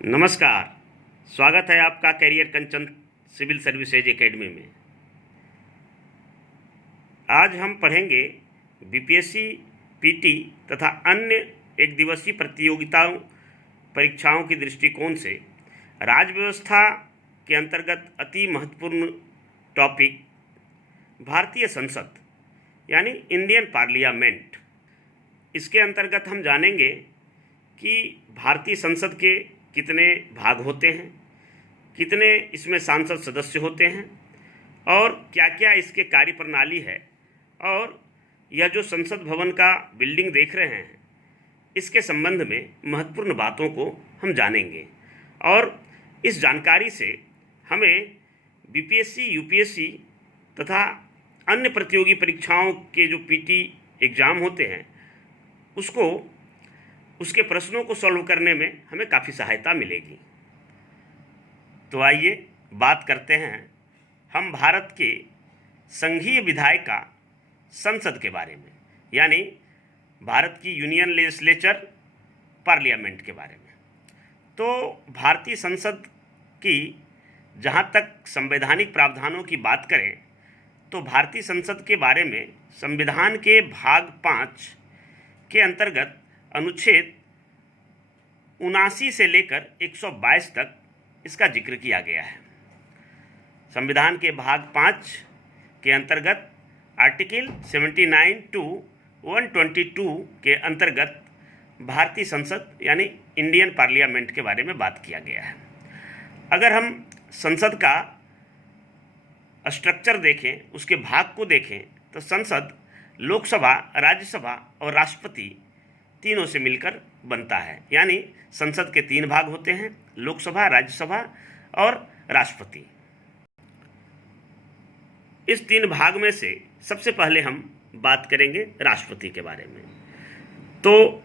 नमस्कार। स्वागत है आपका कैरियर कंचन सिविल सर्विसेज एकेडमी में। आज हम पढ़ेंगे बीपीएससी, पीटी तथा अन्य एक दिवसीय परीक्षाओं के दृष्टिकोण से राज्य व्यवस्था के अंतर्गत अति महत्वपूर्ण टॉपिक भारतीय संसद यानी इंडियन पार्लियामेंट। इसके अंतर्गत हम जानेंगे कि भारतीय संसद के कितने भाग होते हैं, कितने इसमें सांसद सदस्य होते हैं और क्या क्या इसके कार्य प्रणाली है, और यह जो संसद भवन का बिल्डिंग देख रहे हैं इसके संबंध में महत्वपूर्ण बातों को हम जानेंगे। और इस जानकारी से हमें बीपीएससी, यूपीएससी तथा अन्य प्रतियोगी परीक्षाओं के जो पीटी एग्ज़ाम होते हैं उसके प्रश्नों को सॉल्व करने में हमें काफ़ी सहायता मिलेगी। तो आइए बात करते हैं हम भारत के संघीय विधायिका संसद के बारे में, यानी भारत की यूनियन लेजिस्लेचर पार्लियामेंट के बारे में। तो भारतीय संसद की जहाँ तक संवैधानिक प्रावधानों की बात करें तो भारतीय संसद के बारे में संविधान के भाग 5 के अंतर्गत अनुच्छेद 79 से लेकर 122 तक इसका जिक्र किया गया है। संविधान के भाग 5 के अंतर्गत आर्टिकल 79 टू 122 के अंतर्गत भारतीय संसद यानी इंडियन पार्लियामेंट के बारे में बात किया गया है। अगर हम संसद का स्ट्रक्चर देखें, उसके भाग को देखें, तो संसद लोकसभा, राज्यसभा और राष्ट्रपति तीनों से मिलकर बनता है। यानी संसद के 3 भाग होते हैं, लोकसभा, राज्यसभा और राष्ट्रपति। इस 3 भाग में से सबसे पहले हम बात करेंगे राष्ट्रपति के बारे में। तो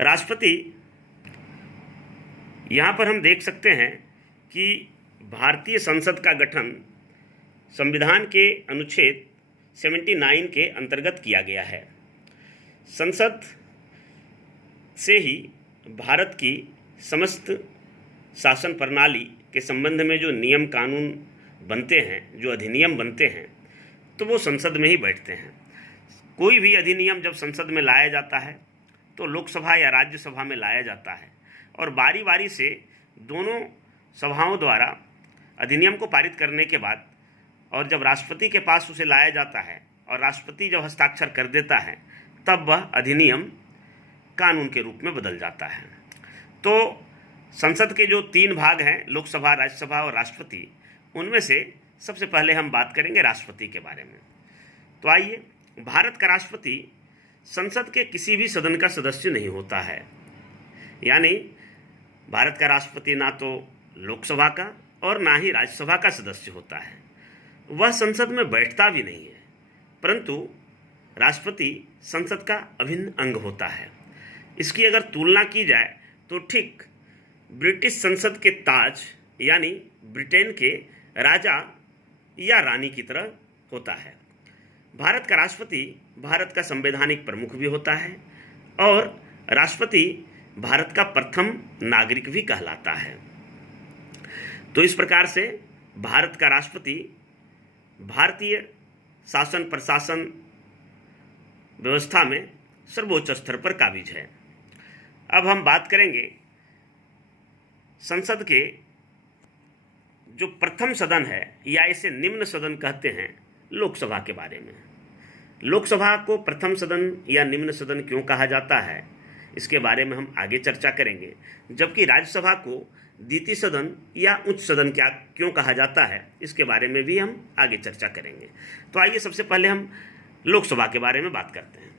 राष्ट्रपति, यहाँ पर हम देख सकते हैं कि भारतीय संसद का गठन संविधान के अनुच्छेद 79 के अंतर्गत किया गया है। संसद से ही भारत की समस्त शासन प्रणाली के संबंध में जो नियम कानून बनते हैं, जो अधिनियम बनते हैं, तो वो संसद में ही बैठते हैं। कोई भी अधिनियम जब संसद में लाया जाता है तो लोकसभा या राज्यसभा में लाया जाता है और बारी बारी से दोनों सभाओं द्वारा अधिनियम को पारित करने के बाद और जब राष्ट्रपति के पास उसे लाया जाता है और राष्ट्रपति जब हस्ताक्षर कर देता है तब वह अधिनियम कानून के रूप में बदल जाता है। तो संसद के जो 3 भाग हैं, लोकसभा, राज्यसभा और राष्ट्रपति, उनमें से सबसे पहले हम बात करेंगे राष्ट्रपति के बारे में। तो आइए, भारत का राष्ट्रपति संसद के किसी भी सदन का सदस्य नहीं होता है। यानी भारत का राष्ट्रपति ना तो लोकसभा का और ना ही राज्यसभा का सदस्य होता है। वह संसद में बैठता भी नहीं है, परंतु राष्ट्रपति संसद का अभिन्न अंग होता है। इसकी अगर तुलना की जाए तो ठीक ब्रिटिश संसद के ताज यानी ब्रिटेन के राजा या रानी की तरह होता है। भारत का राष्ट्रपति भारत का संवैधानिक प्रमुख भी होता है और राष्ट्रपति भारत का प्रथम नागरिक भी कहलाता है। तो इस प्रकार से भारत का राष्ट्रपति भारतीय शासन प्रशासन व्यवस्था में सर्वोच्च स्तर पर काबिज है। अब हम बात करेंगे संसद के जो प्रथम सदन है या इसे निम्न सदन कहते हैं, लोकसभा के बारे में। लोकसभा को प्रथम सदन या निम्न सदन क्यों कहा जाता है, इसके बारे में हम आगे चर्चा करेंगे। जबकि राज्यसभा को द्वितीय सदन या उच्च सदन क्या क्यों कहा जाता है, इसके बारे में भी हम आगे चर्चा करेंगे। तो आइए सबसे पहले हम लोकसभा के बारे में बात करते हैं।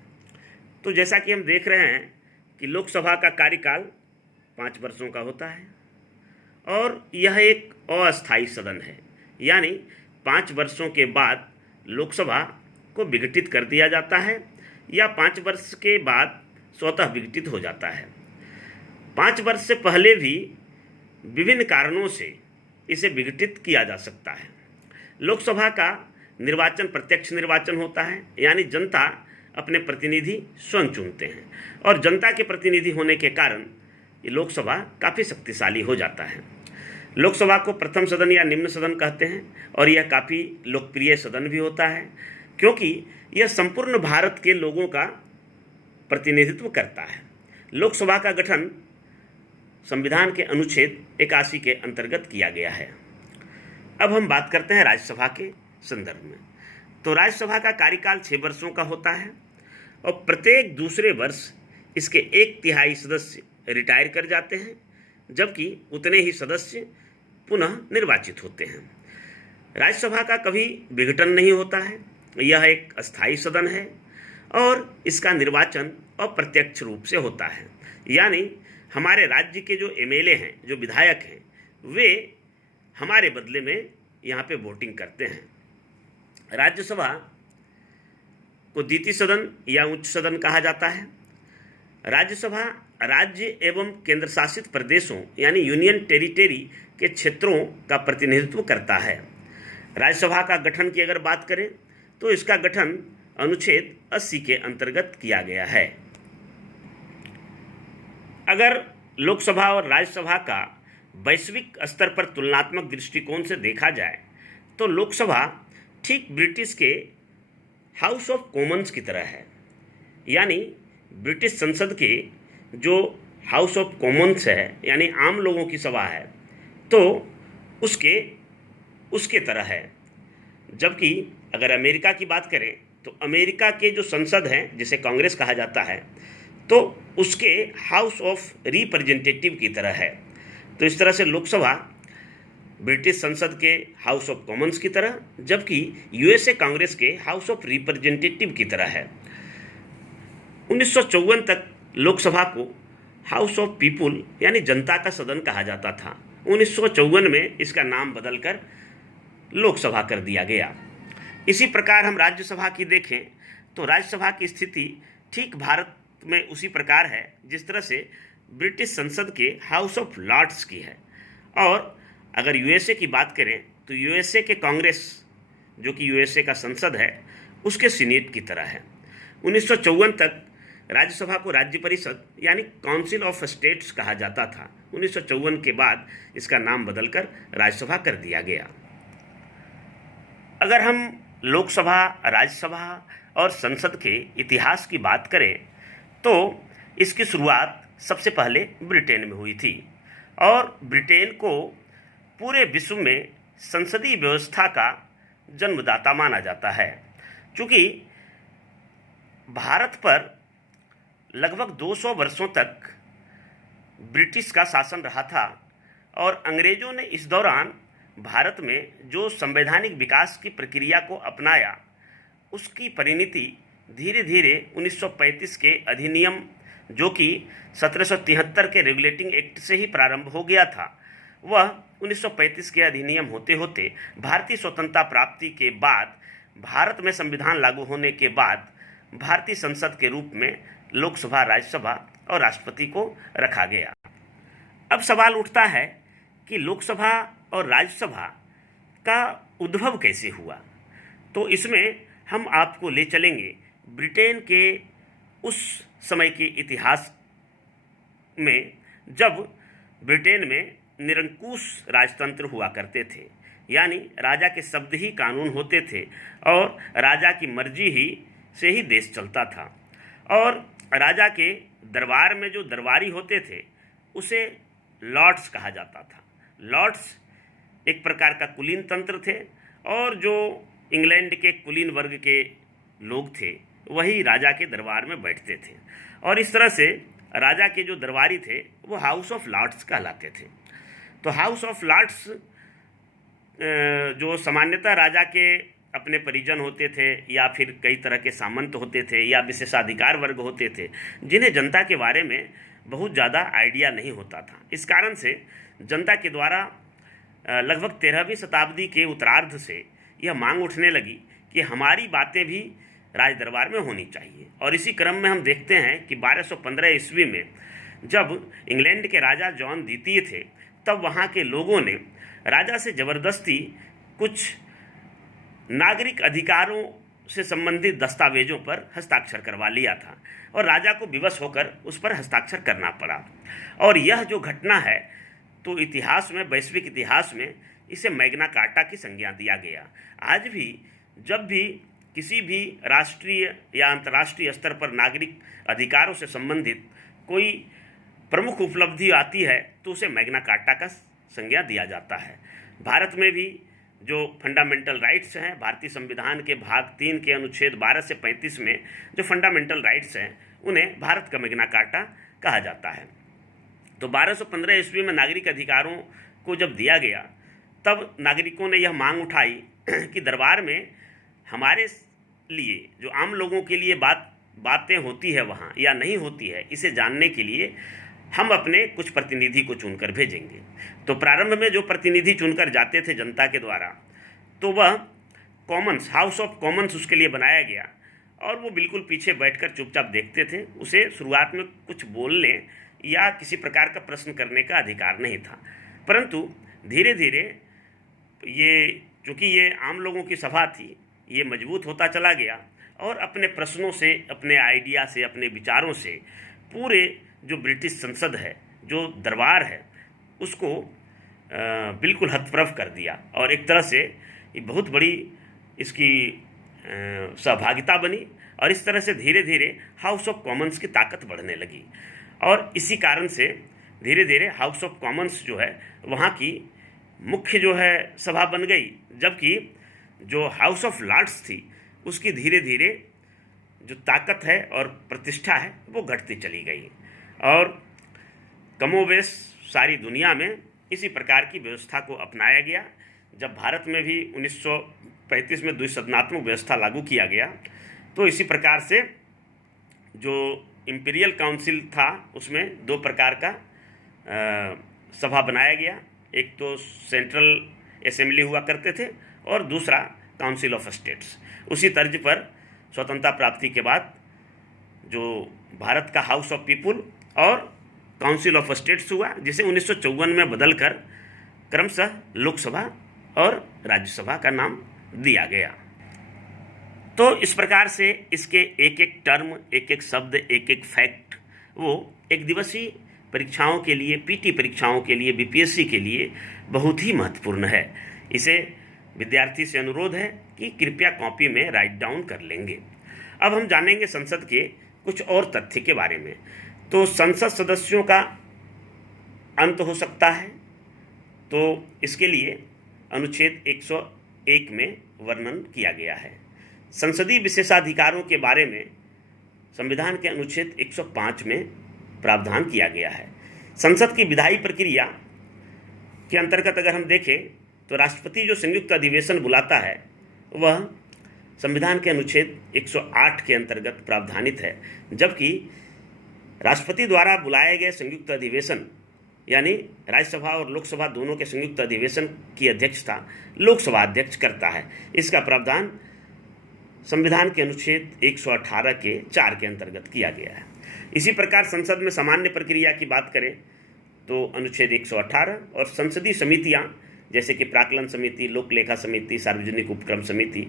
तो जैसा कि हम देख रहे हैं कि लोकसभा का कार्यकाल 5 वर्षों का होता है और यह एक अस्थायी सदन है। यानी 5 वर्षों के बाद लोकसभा को विघटित कर दिया जाता है या 5 वर्ष के बाद स्वतः विघटित हो जाता है। 5 वर्ष से पहले भी विभिन्न कारणों से इसे विघटित किया जा सकता है। लोकसभा का निर्वाचन प्रत्यक्ष निर्वाचन होता है, यानी जनता अपने प्रतिनिधि स्वयं चुनते हैं और जनता के प्रतिनिधि होने के कारण ये लोकसभा काफ़ी शक्तिशाली हो जाता है। लोकसभा को प्रथम सदन या निम्न सदन कहते हैं और यह काफ़ी लोकप्रिय सदन भी होता है क्योंकि यह संपूर्ण भारत के लोगों का प्रतिनिधित्व करता है। लोकसभा का गठन संविधान के अनुच्छेद 81 के अंतर्गत किया गया है। अब हम बात करते हैं राज्यसभा के संदर्भ में। तो राज्यसभा का कार्यकाल 6 वर्षों का होता है और प्रत्येक दूसरे वर्ष इसके 1/3 सदस्य रिटायर कर जाते हैं, जबकि उतने ही सदस्य पुनः निर्वाचित होते हैं। राज्यसभा का कभी विघटन नहीं होता है, यह एक अस्थायी सदन है और इसका निर्वाचन अप्रत्यक्ष रूप से होता है, यानी हमारे राज्य के जो एमएलए हैं, जो विधायक हैं, वे हमारे बदले में यहाँ पे वोटिंग करते हैं। राज्यसभा को द्वितीय सदन या उच्च सदन कहा जाता है। राज्यसभा राज्य एवं केंद्र शासित प्रदेशों यानी यूनियन टेरिटरी के क्षेत्रों का प्रतिनिधित्व करता है। राज्यसभा का गठन की अगर बात करें तो इसका गठन अनुच्छेद 80 के अंतर्गत किया गया है। अगर लोकसभा और राज्यसभा का वैश्विक स्तर पर तुलनात्मक दृष्टिकोण से देखा जाए तो लोकसभा ठीक ब्रिटिश के हाउस ऑफ कॉमन्स की तरह है, यानी ब्रिटिश संसद के जो हाउस ऑफ कॉमन्स है यानी आम लोगों की सभा है, तो उसके तरह है। जबकि अगर अमेरिका की बात करें तो अमेरिका के जो संसद हैं, जिसे कांग्रेस कहा जाता है, तो उसके हाउस ऑफ रिप्रेजेंटेटिव की तरह है। तो इस तरह से लोकसभा ब्रिटिश संसद के हाउस ऑफ कॉमन्स की तरह, जबकि यूएसए कांग्रेस के हाउस ऑफ रिप्रेजेंटेटिव की तरह है। 1954 तक लोकसभा को हाउस ऑफ पीपुल यानी जनता का सदन कहा जाता था। 1954 में इसका नाम बदलकर लोकसभा कर दिया गया। इसी प्रकार हम राज्यसभा की देखें तो राज्यसभा की स्थिति ठीक भारत में उसी प्रकार है जिस तरह से ब्रिटिश संसद के हाउस ऑफ लॉर्ड्स की है। और अगर यूएसए की बात करें तो यूएसए के कांग्रेस, जो कि यूएसए का संसद है, उसके सीनेट की तरह है। 1954 तक राज्यसभा को राज्य परिषद यानी काउंसिल ऑफ स्टेट्स कहा जाता था। 1954 के बाद इसका नाम बदलकर राज्यसभा कर दिया गया। अगर हम लोकसभा, राज्यसभा और संसद के इतिहास की बात करें तो इसकी शुरुआत सबसे पहले ब्रिटेन में हुई थी और ब्रिटेन को पूरे विश्व में संसदीय व्यवस्था का जन्मदाता माना जाता है। चूँकि भारत पर लगभग 200 वर्षों तक ब्रिटिश का शासन रहा था और अंग्रेज़ों ने इस दौरान भारत में जो संवैधानिक विकास की प्रक्रिया को अपनाया, उसकी परिणति धीरे धीरे 1935 के अधिनियम, जो कि 1773 के रेगुलेटिंग एक्ट से ही प्रारंभ हो गया था, वह 1935 के अधिनियम होते होते भारतीय स्वतंत्रता प्राप्ति के बाद, भारत में संविधान लागू होने के बाद भारतीय संसद के रूप में लोकसभा, राज्यसभा और राष्ट्रपति को रखा गया। अब सवाल उठता है कि लोकसभा और राज्यसभा का उद्भव कैसे हुआ। तो इसमें हम आपको ले चलेंगे ब्रिटेन के उस समय के इतिहास में जब ब्रिटेन में निरंकुश राजतंत्र हुआ करते थे, यानी राजा के शब्द ही कानून होते थे और राजा की मर्जी ही से ही देश चलता था। और राजा के दरबार में जो दरबारी होते थे उसे लॉर्ड्स कहा जाता था। लॉर्ड्स एक प्रकार का कुलीन तंत्र थे और जो इंग्लैंड के कुलीन वर्ग के लोग थे वही राजा के दरबार में बैठते थे और इस तरह से राजा के जो दरबारी थे वो हाउस ऑफ लॉर्ड्स कहलाते थे। तो हाउस ऑफ लॉर्ड्स जो सामान्यतः राजा के अपने परिजन होते थे या फिर कई तरह के सामंत होते थे या विशेषाधिकार वर्ग होते थे जिन्हें जनता के बारे में बहुत ज़्यादा आइडिया नहीं होता था। इस कारण से जनता के द्वारा लगभग 13वीं शताब्दी के उत्तरार्ध से यह मांग उठने लगी कि हमारी बातें भी राज दरबार में होनी चाहिए। और इसी क्रम में हम देखते हैं कि 1215 ईस्वी में जब इंग्लैंड के राजा जॉन द्वितीय थे, तब वहाँ के लोगों ने राजा से ज़बरदस्ती कुछ नागरिक अधिकारों से संबंधित दस्तावेजों पर हस्ताक्षर करवा लिया था और राजा को विवश होकर उस पर हस्ताक्षर करना पड़ा। और यह जो घटना है तो इतिहास में, वैश्विक इतिहास में इसे मैग्ना कार्टा की संज्ञा दिया गया। आज भी जब भी किसी भी राष्ट्रीय या अंतर्राष्ट्रीय स्तर पर नागरिक अधिकारों से संबंधित कोई प्रमुख उपलब्धि आती है तो उसे मैग्ना कार्टा का संज्ञा दिया जाता है। भारत में भी जो फंडामेंटल राइट्स हैं, भारतीय संविधान के भाग 3 के अनुच्छेद 12 से 35 में जो फंडामेंटल राइट्स हैं उन्हें भारत का मैग्ना कार्टा कहा जाता है। तो 1215 ईस्वी में नागरिक अधिकारों को जब दिया गया तब नागरिकों ने यह मांग उठाई कि दरबार में हमारे लिए, जो आम लोगों के लिए बातें होती है वहाँ या नहीं होती है, इसे जानने के लिए हम अपने कुछ प्रतिनिधि को चुनकर भेजेंगे। तो प्रारंभ में जो प्रतिनिधि चुनकर जाते थे जनता के द्वारा, तो वह कॉमन्स, हाउस ऑफ कॉमन्स उसके लिए बनाया गया और वो बिल्कुल पीछे बैठकर चुपचाप देखते थे। उसे शुरुआत में कुछ बोलने या किसी प्रकार का प्रश्न करने का अधिकार नहीं था, परंतु धीरे धीरे ये, चूँकि ये आम लोगों की सभा थी, ये मजबूत होता चला गया और अपने प्रश्नों से, अपने आइडिया से, अपने विचारों से पूरे जो ब्रिटिश संसद है, जो दरबार है, उसको बिल्कुल हतप्रभ कर दिया और एक तरह से ये बहुत बड़ी इसकी सहभागिता बनी और इस तरह से धीरे धीरे हाउस ऑफ कॉमन्स की ताकत बढ़ने लगी। और इसी कारण से धीरे धीरे हाउस ऑफ कॉमन्स जो है वहाँ की मुख्य जो है सभा बन गई, जबकि जो हाउस ऑफ लॉर्ड्स थी उसकी धीरे धीरे जो ताकत है और प्रतिष्ठा है वो घटती चली गई। और कमोवेश सारी दुनिया में इसी प्रकार की व्यवस्था को अपनाया गया। जब भारत में भी 1935 में द्विसदनात्मक व्यवस्था लागू किया गया तो इसी प्रकार से जो इंपीरियल काउंसिल था उसमें 2 प्रकार का सभा बनाया गया। एक तो सेंट्रल असेंबली हुआ करते थे और दूसरा काउंसिल ऑफ स्टेट्स। उसी तर्ज पर स्वतंत्रता प्राप्ति के बाद जो भारत का हाउस ऑफ पीपुल और काउंसिल ऑफ स्टेट्स हुआ, जिसे 1954 में बदलकर क्रमशः लोकसभा और राज्यसभा का नाम दिया गया। तो इस प्रकार से इसके एक एक टर्म, एक एक शब्द, एक एक फैक्ट वो एक दिवसीय परीक्षाओं के लिए, पीटी परीक्षाओं के लिए, बीपीएससी के लिए बहुत ही महत्वपूर्ण है। इसे विद्यार्थी से अनुरोध है कि कृपया कॉपी में राइट डाउन कर लेंगे। अब हम जानेंगे संसद के कुछ और तथ्य के बारे में। तो संसद सदस्यों का अंत हो सकता है, तो इसके लिए अनुच्छेद 101 में वर्णन किया गया है। संसदीय विशेषाधिकारों के बारे में संविधान के अनुच्छेद 105 में प्रावधान किया गया है। संसद की विधायी प्रक्रिया के अंतर्गत अगर हम देखें तो राष्ट्रपति जो संयुक्त अधिवेशन बुलाता है वह संविधान के अनुच्छेद 108 के अंतर्गत प्रावधानित है, जबकि राष्ट्रपति द्वारा बुलाए गए संयुक्त अधिवेशन यानी राज्यसभा और लोकसभा दोनों के संयुक्त अधिवेशन की अध्यक्षता लोकसभा अध्यक्ष करता है। इसका प्रावधान संविधान के अनुच्छेद 118 के 4 के अंतर्गत किया गया है। इसी प्रकार संसद में सामान्य प्रक्रिया की बात करें तो अनुच्छेद 118 और संसदीय समितियां जैसे कि प्राक्कलन समिति, लोक लेखा समिति, सार्वजनिक उपक्रम समिति,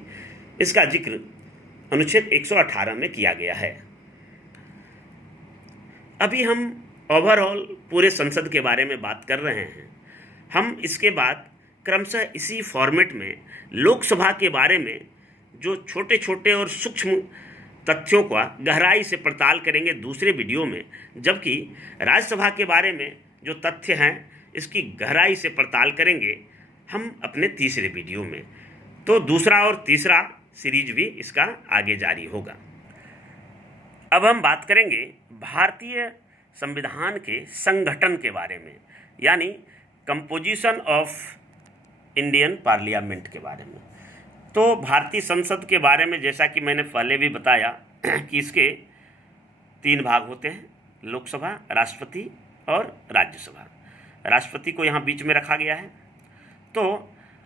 इसका जिक्र अनुच्छेद 118 में किया गया है। अभी हम ओवरऑल पूरे संसद के बारे में बात कर रहे हैं। हम इसके बाद क्रमशः इसी फॉर्मेट में लोकसभा के बारे में जो छोटे छोटे और सूक्ष्म तथ्यों का गहराई से पड़ताल करेंगे दूसरे वीडियो में, जबकि राज्यसभा के बारे में जो तथ्य हैं इसकी गहराई से पड़ताल करेंगे हम अपने तीसरे वीडियो में। तो दूसरा और तीसरा सीरीज भी इसका आगे जारी होगा। अब हम बात करेंगे भारतीय संविधान के संगठन के बारे में, यानी कंपोजिशन ऑफ इंडियन पार्लियामेंट के बारे में। तो भारतीय संसद के बारे में जैसा कि मैंने पहले भी बताया कि इसके 3 भाग होते हैं, लोकसभा, राष्ट्रपति और राज्यसभा। राष्ट्रपति को यहाँ बीच में रखा गया है। तो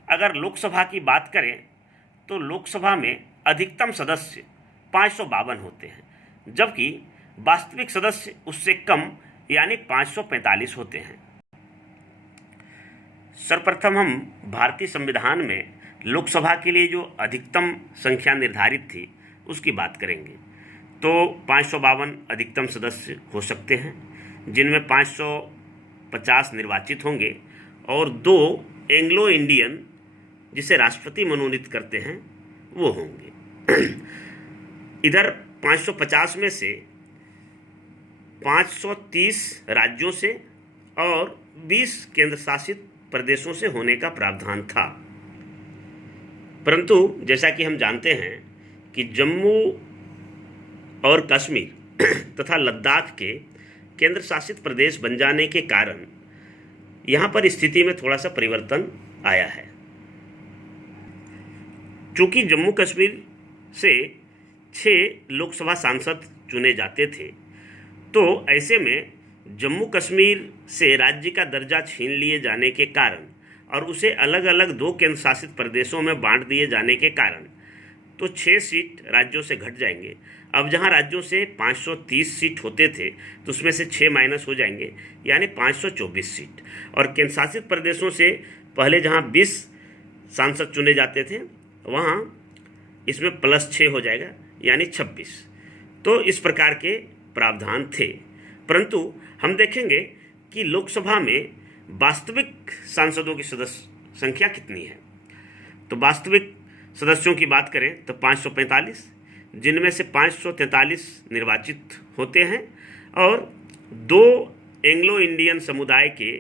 अगर लोकसभा की बात करें तो लोकसभा में अधिकतम सदस्य 552 होते हैं, जबकि वास्तविक सदस्य उससे कम यानी 545 होते हैं। सर्वप्रथम हम भारतीय संविधान में लोकसभा के लिए जो अधिकतम संख्या निर्धारित थी उसकी बात करेंगे। तो 552 अधिकतम सदस्य हो सकते हैं, जिनमें 550 निर्वाचित होंगे और 2 एंग्लो इंडियन जिसे राष्ट्रपति मनोनीत करते हैं वो होंगे। इधर 550 में से 530 राज्यों से और 20 केंद्र शासित प्रदेशों से होने का प्रावधान था। परंतु जैसा कि हम जानते हैं कि जम्मू और कश्मीर तथा लद्दाख के केंद्र शासित प्रदेश बन जाने के कारण यहाँ पर स्थिति में थोड़ा सा परिवर्तन आया है। चूँकि जम्मू कश्मीर से 6 लोकसभा सांसद चुने जाते थे, तो ऐसे में जम्मू कश्मीर से राज्य का दर्जा छीन लिए जाने के कारण और उसे अलग अलग 2 केंद्र शासित प्रदेशों में बांट दिए जाने के कारण तो 6 सीट राज्यों से घट जाएंगे। अब जहां राज्यों से 530 सीट होते थे तो उसमें से 6 माइनस हो जाएंगे, यानी 524 सीट। और केंद्र शासित प्रदेशों से पहले जहां 20 सांसद चुने जाते थे वहां इसमें +6 हो जाएगा, यानी 26। तो इस प्रकार के प्रावधान थे। परंतु हम देखेंगे कि लोकसभा में वास्तविक सांसदों की सदस्य संख्या कितनी है। तो वास्तविक सदस्यों की बात करें तो 545, जिनमें से 543 निर्वाचित होते हैं और 2 एंग्लो इंडियन समुदाय के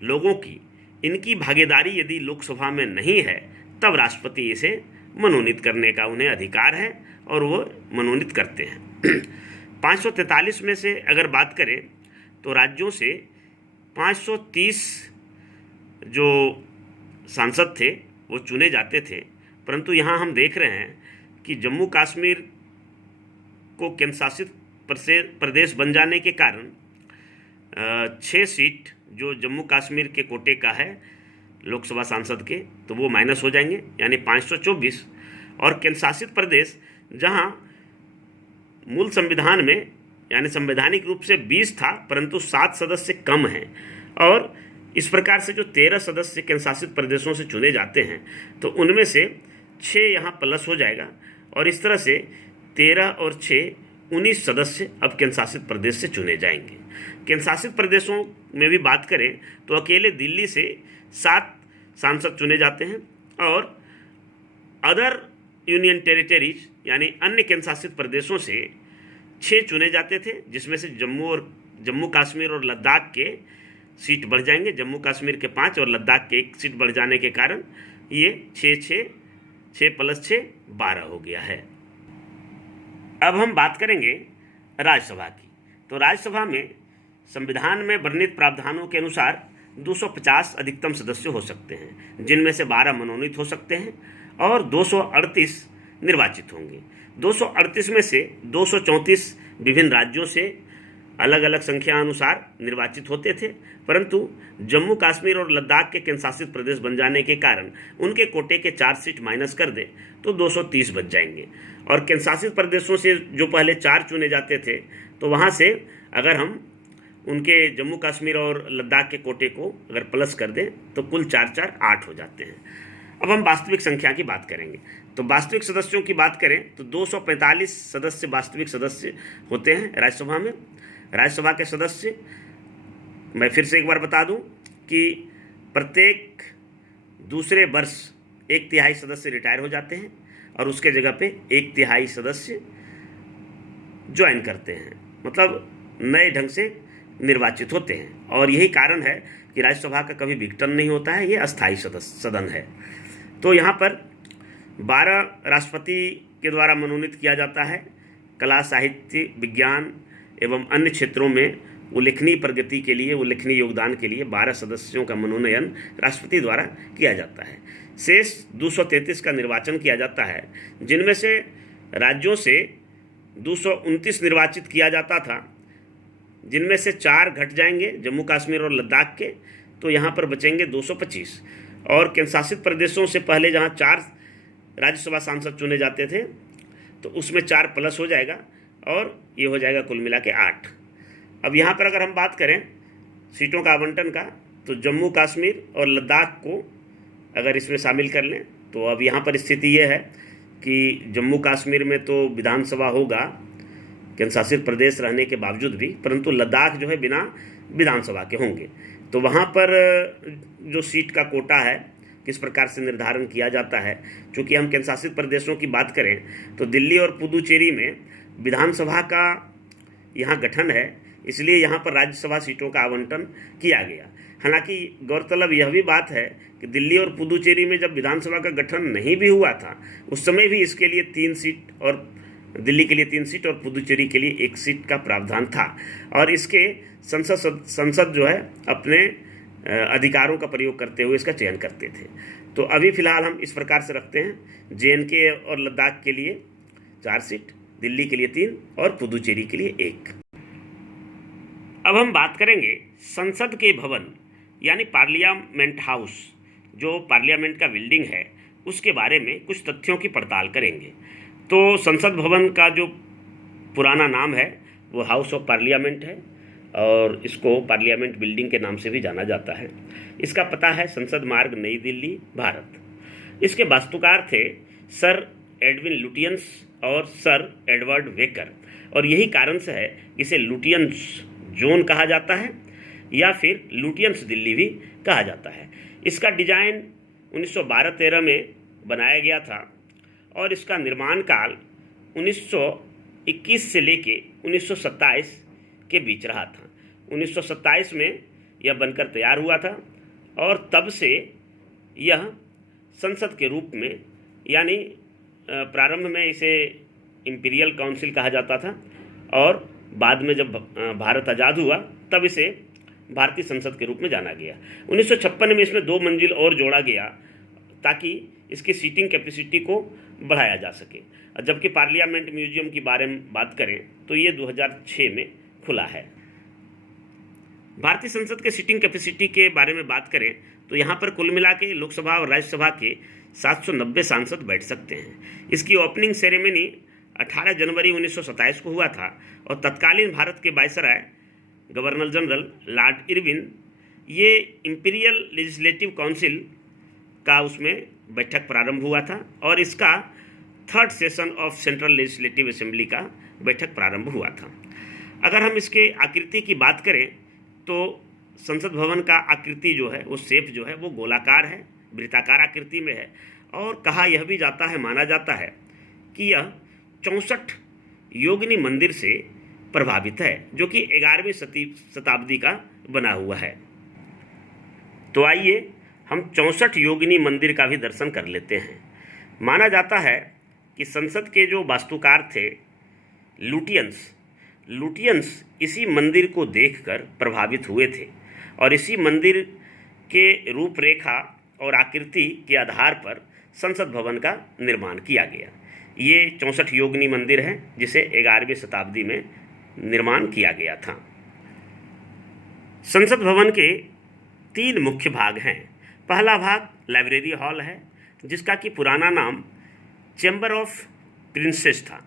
लोगों की इनकी भागीदारी यदि लोकसभा में नहीं है तब राष्ट्रपति इसे मनोनीत करने का उन्हें अधिकार है और वो मनोनीत करते हैं। 543 में से अगर बात करें तो राज्यों से 530 जो सांसद थे वो चुने जाते थे। परंतु यहाँ हम देख रहे हैं कि जम्मू कश्मीर को केंद्र शासित प्रदेश बन जाने के कारण 6 सीट जो जम्मू कश्मीर के कोटे का है लोकसभा सांसद के, तो वो माइनस हो जाएंगे, यानी 524। और केंद्र शासित प्रदेश जहाँ मूल संविधान में यानी संवैधानिक रूप से 20 था परंतु 7 सदस्य कम हैं, और इस प्रकार से जो 13 सदस्य केंद्र शासित प्रदेशों से चुने जाते हैं तो उनमें से 6 यहाँ प्लस हो जाएगा और इस तरह से 13 और 6 19 सदस्य अब केंद्र शासित प्रदेश से चुने जाएंगे। केंद्र शासित प्रदेशों में भी बात करें तो अकेले दिल्ली से 7 सांसद चुने जाते हैं और अदर यूनियन टेरिटरीज यानी अन्य केंद्र शासित प्रदेशों से 6 चुने जाते थे, जिसमें से जम्मू कश्मीर और लद्दाख के सीट बढ़ जाएंगे। जम्मू कश्मीर के 5 और लद्दाख के 1 सीट बढ़ जाने के कारण ये 6 + 6 12 हो गया है। अब हम बात करेंगे राज्यसभा की। तो राज्यसभा में संविधान में वर्णित प्रावधानों के अनुसार 250 अधिकतम सदस्य हो सकते हैं, जिनमें से 12 मनोनीत हो सकते हैं और 238 निर्वाचित होंगे। 238 में से 234 विभिन्न राज्यों से अलग अलग संख्या अनुसार निर्वाचित होते थे, परंतु जम्मू कश्मीर और लद्दाख के केंद्र शासित प्रदेश बन जाने के कारण उनके कोटे के 4 सीट माइनस कर दे तो 230 बच जाएंगे। और केंद्र शासित प्रदेशों से जो पहले 4 चुने जाते थे तो वहाँ से अगर हम उनके जम्मू कश्मीर और लद्दाख के कोटे को अगर प्लस कर दें तो कुल 4 8 हो जाते हैं। अब हम वास्तविक संख्या की बात करेंगे। तो वास्तविक सदस्यों की बात करें तो 245 सदस्य वास्तविक सदस्य होते हैं राज्यसभा में। राज्यसभा के सदस्य मैं फिर से एक बार बता दूं कि प्रत्येक दूसरे वर्ष 1/3 सदस्य रिटायर हो जाते हैं और उसके जगह पे 1/3 सदस्य ज्वाइन करते हैं, मतलब नए ढंग से निर्वाचित होते हैं। और यही कारण है कि राज्यसभा का कभी विघटन नहीं होता है, ये अस्थायी सदन है। तो यहाँ पर 12 राष्ट्रपति के द्वारा मनोनीत किया जाता है। कला, साहित्य, विज्ञान एवं अन्य क्षेत्रों में उल्लेखनीय प्रगति के लिए, उल्लेखनीय योगदान के लिए 12 सदस्यों का मनोनयन राष्ट्रपति द्वारा किया जाता है। शेष 233 का निर्वाचन किया जाता है, जिनमें से राज्यों से 229 निर्वाचित किया जाता था, जिनमें से 4 घट जाएंगे जम्मू कश्मीर और लद्दाख के, तो यहाँ पर बचेंगे 225। और केंद्र शासित प्रदेशों से पहले जहाँ 4 राज्यसभा सांसद चुने जाते थे तो उसमें 4 प्लस हो जाएगा और ये हो जाएगा कुल मिला के 8। अब यहाँ पर अगर हम बात करें सीटों का आवंटन का तो जम्मू कश्मीर और लद्दाख को अगर इसमें शामिल कर लें तो अब यहाँ पर स्थिति ये है कि जम्मू कश्मीर में तो विधानसभा होगा केंद्र शासित प्रदेश रहने के बावजूद भी, परंतु लद्दाख जो है बिना विधानसभा के होंगे। तो वहाँ पर जो सीट का कोटा है किस प्रकार से निर्धारण किया जाता है, चूँकि हम केंद्र शासित प्रदेशों की बात करें तो दिल्ली और पुदुचेरी में विधानसभा का यहाँ गठन है, इसलिए यहाँ पर राज्यसभा सीटों का आवंटन किया गया। हालांकि गौरतलब यह भी बात है कि दिल्ली और पुदुचेरी में जब विधानसभा का गठन नहीं भी हुआ था उस समय भी इसके लिए 3 सीट, और दिल्ली के लिए 3 सीट और पुदुचेरी के लिए 1 सीट का प्रावधान था, और इसके संसद जो है अपने अधिकारों का प्रयोग करते हुए इसका चयन करते थे। तो अभी फ़िलहाल हम इस प्रकार से रखते हैं, JNK और लद्दाख के लिए 4 सीट, दिल्ली के लिए 3 और पुदुचेरी के लिए 1। अब हम बात करेंगे संसद के भवन यानी पार्लियामेंट हाउस, जो पार्लियामेंट का बिल्डिंग है, उसके बारे में कुछ तथ्यों की पड़ताल करेंगे। तो संसद भवन का जो पुराना नाम है वो हाउस ऑफ पार्लियामेंट है, और इसको पार्लियामेंट बिल्डिंग के नाम से भी जाना जाता है। इसका पता है संसद मार्ग, नई दिल्ली, भारत। इसके वास्तुकार थे सर एडविन लुटियंस और सर एडवर्ड वेकर, और यही कारण से है इसे लुटियंस जोन कहा जाता है या फिर लुटियंस दिल्ली भी कहा जाता है। इसका डिजाइन 1912-13 में बनाया गया था, और इसका निर्माण काल 1921 से लेके 1927 के बीच रहा था। 1927 में यह बनकर तैयार हुआ था, और तब से यह संसद के रूप में, यानी प्रारंभ में इसे इंपीरियल काउंसिल कहा जाता था, और बाद में जब भारत आज़ाद हुआ तब इसे भारतीय संसद के रूप में जाना गया। 1956 में इसमें 2 मंजिल और जोड़ा गया ताकि इसकी सीटिंग कैपेसिटी को बढ़ाया जा सके। जबकि पार्लियामेंट म्यूजियम की बारे में बात करें तो ये 2006 में खुला है। भारतीय संसद के सीटिंग कैपेसिटी के बारे में बात करें तो यहाँ पर कुल मिला के लोकसभा और राज्यसभा के 790 सांसद बैठ सकते हैं। इसकी ओपनिंग सेरेमनी 18 जनवरी 1927 को हुआ था, और तत्कालीन भारत के viceroy governor general Lord Irwin ये इंपीरियल लेजिस्लेटिव काउंसिल का उसमें बैठक प्रारंभ हुआ था, और इसका 3rd session of central legislative assembly का बैठक प्रारंभ हुआ था। अगर हम इसके आकृति की बात करें तो संसद भवन का आकृति जो है वो शेप जो है वो गोलाकार है, वृत्ताकार आकृति में है, और कहा यह भी जाता है, माना जाता है कि यह 64 योगिनी मंदिर से प्रभावित है, जो कि 11वीं शताब्दी का बना हुआ है। तो आइए हम 64 योगिनी मंदिर का भी दर्शन कर लेते हैं। माना जाता है कि संसद के जो वास्तुकार थे लुटियंस इसी मंदिर को देखकर प्रभावित हुए थे, और इसी मंदिर के रूपरेखा और आकृति के आधार पर संसद भवन का निर्माण किया गया। ये 64 योगिनी मंदिर है जिसे 11वीं शताब्दी में निर्माण किया गया था। संसद भवन के 3 मुख्य भाग हैं। पहला भाग लाइब्रेरी हॉल है, जिसका कि पुराना नाम चैम्बर ऑफ प्रिंसेस था।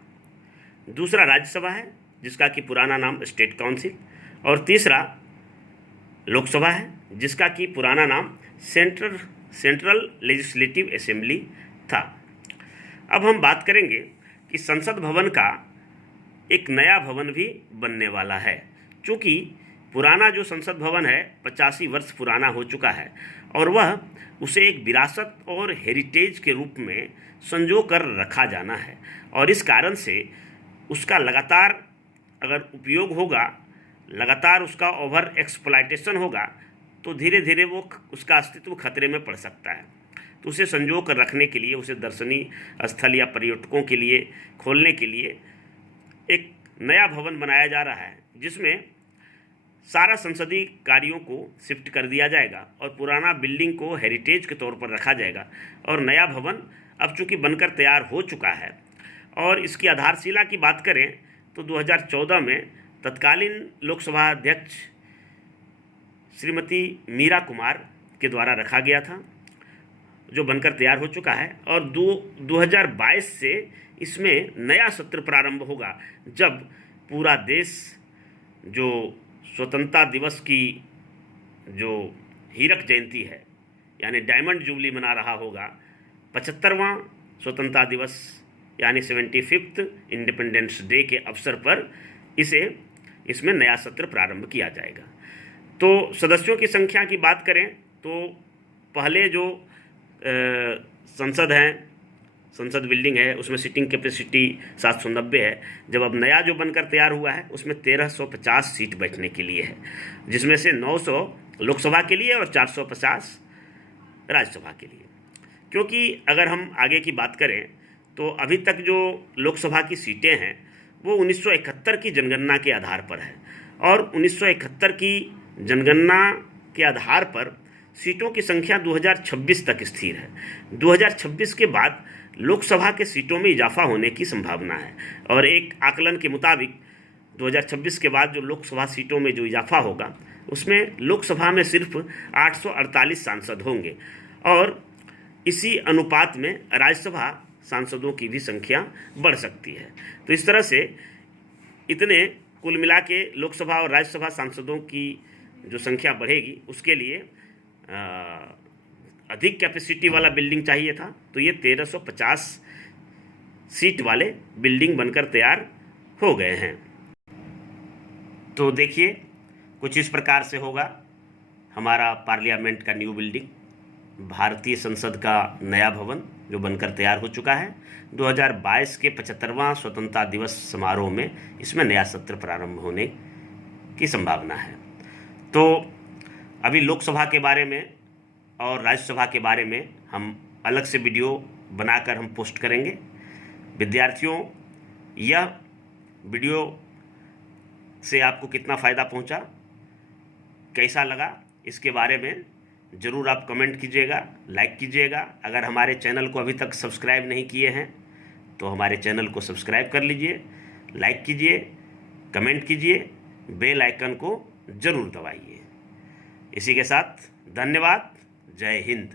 दूसरा राज्यसभा है, जिसका कि पुराना नाम स्टेट काउंसिल, और तीसरा लोकसभा है, जिसका कि पुराना नाम सेंट्रल लेजिस्लेटिव असेंबली था। अब हम बात करेंगे कि संसद भवन का एक नया भवन भी बनने वाला है, चूँकि पुराना जो संसद भवन है 85 वर्ष पुराना हो चुका है, और वह उसे एक विरासत और हेरिटेज के रूप में संजो कर रखा जाना है, और इस कारण से उसका लगातार अगर उपयोग होगा, लगातार उसका ओवर एक्सप्लॉयटेशन होगा, तो धीरे धीरे वो उसका अस्तित्व खतरे में पड़ सकता है। तो उसे संजो कर रखने के लिए, उसे दर्शनीय स्थल या पर्यटकों के लिए खोलने के लिए एक नया भवन बनाया जा रहा है, जिसमें सारा संसदीय कार्यों को शिफ्ट कर दिया जाएगा और पुराना बिल्डिंग को हेरिटेज के तौर पर रखा जाएगा। और नया भवन अब चूँकि बनकर तैयार हो चुका है, और इसकी आधारशिला की बात करें तो 2014 में तत्कालीन लोकसभा अध्यक्ष श्रीमती मीरा कुमार के द्वारा रखा गया था, जो बनकर तैयार हो चुका है। और 2022 से इसमें नया सत्र प्रारंभ होगा, जब पूरा देश जो स्वतंत्रता दिवस की जो हीरक जयंती है यानी डायमंड जुबली मना रहा होगा। 75वां स्वतंत्रता दिवस यानी 75th इंडिपेंडेंस डे के अवसर पर इसमें नया सत्र प्रारंभ किया जाएगा। तो सदस्यों की संख्या की बात करें तो पहले जो संसद बिल्डिंग है उसमें सीटिंग कैपेसिटी 790 है। जब अब नया जो बनकर तैयार हुआ है उसमें 1350 सीट बैठने के लिए है, जिसमें से 900 लोकसभा के लिए और 450 राज्यसभा के लिए। क्योंकि अगर हम आगे की बात करें तो अभी तक जो लोकसभा की सीटें हैं वो 1971 की जनगणना के आधार पर है, और 1971 की जनगणना के आधार पर सीटों की संख्या 2026 तक स्थिर है। 2026 के बाद लोकसभा के सीटों में इजाफा होने की संभावना है, और एक आकलन के मुताबिक 2026 के बाद जो लोकसभा सीटों में जो इजाफा होगा उसमें लोकसभा में सिर्फ 848 सांसद होंगे, और इसी अनुपात में राज्यसभा सांसदों की भी संख्या बढ़ सकती है। तो इस तरह से इतने कुल मिला के लोकसभा और राज्यसभा सांसदों की जो संख्या बढ़ेगी उसके लिए अधिक कैपेसिटी वाला बिल्डिंग चाहिए था। तो ये 1350 सीट वाले बिल्डिंग बनकर तैयार हो गए हैं। तो देखिए कुछ इस प्रकार से होगा हमारा पार्लियामेंट का न्यू बिल्डिंग, भारतीय संसद का नया भवन जो बनकर तैयार हो चुका है। 2022 के 75वां स्वतंत्रता दिवस समारोह में इसमें नया सत्र प्रारंभ होने की संभावना है। तो अभी लोकसभा के बारे में और राज्यसभा के बारे में हम अलग से वीडियो बनाकर हम पोस्ट करेंगे। विद्यार्थियों, यह वीडियो से आपको कितना फ़ायदा पहुंचा, कैसा लगा, इसके बारे में ज़रूर आप कमेंट कीजिएगा, लाइक कीजिएगा। अगर हमारे चैनल को अभी तक सब्सक्राइब नहीं किए हैं तो हमारे चैनल को सब्सक्राइब कर लीजिए, लाइक कीजिए, कमेंट कीजिए, बेल आइकन को ज़रूर दबाइए। इसी के साथ धन्यवाद। जय हिंद।